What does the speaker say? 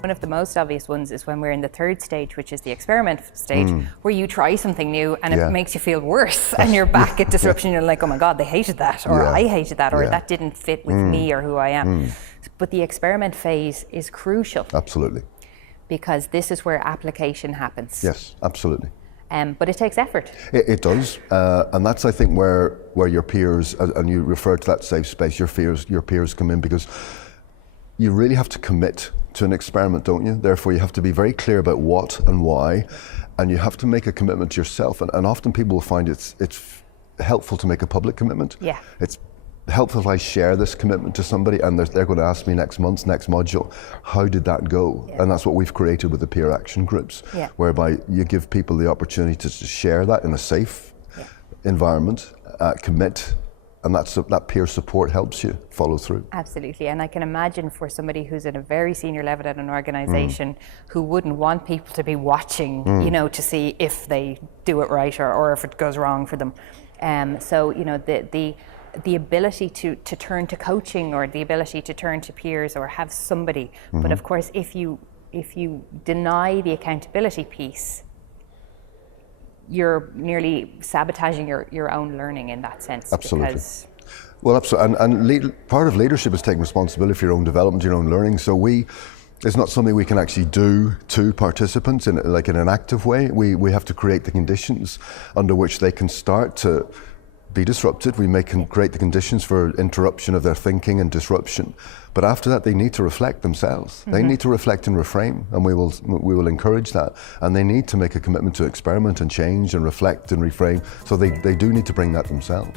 One of the most obvious ones is when we're in the third stage, which is the experiment stage, where you try something new and it makes you feel worse and you're back at disruption. You're like, oh my God, they hated that, or I hated that, or that didn't fit with me or who I am. But the experiment phase is crucial. Absolutely. Because this is where application happens. Yes, absolutely. But it takes effort. It does, and that's, I think, where your peers, and you refer to that safe space, your peers come in, because you really have to commit to an experiment, don't you? Therefore, you have to be very clear about what and why, and you have to make a commitment to yourself. And often people will find it's helpful to make a public commitment. Yeah. It's helpful if I share this commitment to somebody, and they're going to ask me next module, how did that go? Yeah. And that's what we've created with the peer action groups, whereby you give people the opportunity to share that in a safe environment, commit. And that peer support helps you follow through. Absolutely, and I can imagine for somebody who's at a very senior level at an organisation who wouldn't want people to be watching, to see if they do it right or if it goes wrong for them. So, the ability to turn to coaching, or the ability to turn to peers, or have somebody. But of course, if you deny the accountability piece, you're nearly sabotaging your own learning in that sense. Absolutely. Well, absolutely. And part of leadership is taking responsibility for your own development, your own learning. So it's not something we can actually do to participants in an active way. We have to create the conditions under which they can start to be disrupted. We can create the conditions for interruption of their thinking and disruption. But after that, they need to reflect themselves. They need to reflect and reframe, and we will encourage that. And they need to make a commitment to experiment and change and reflect and reframe. So they do need to bring that themselves.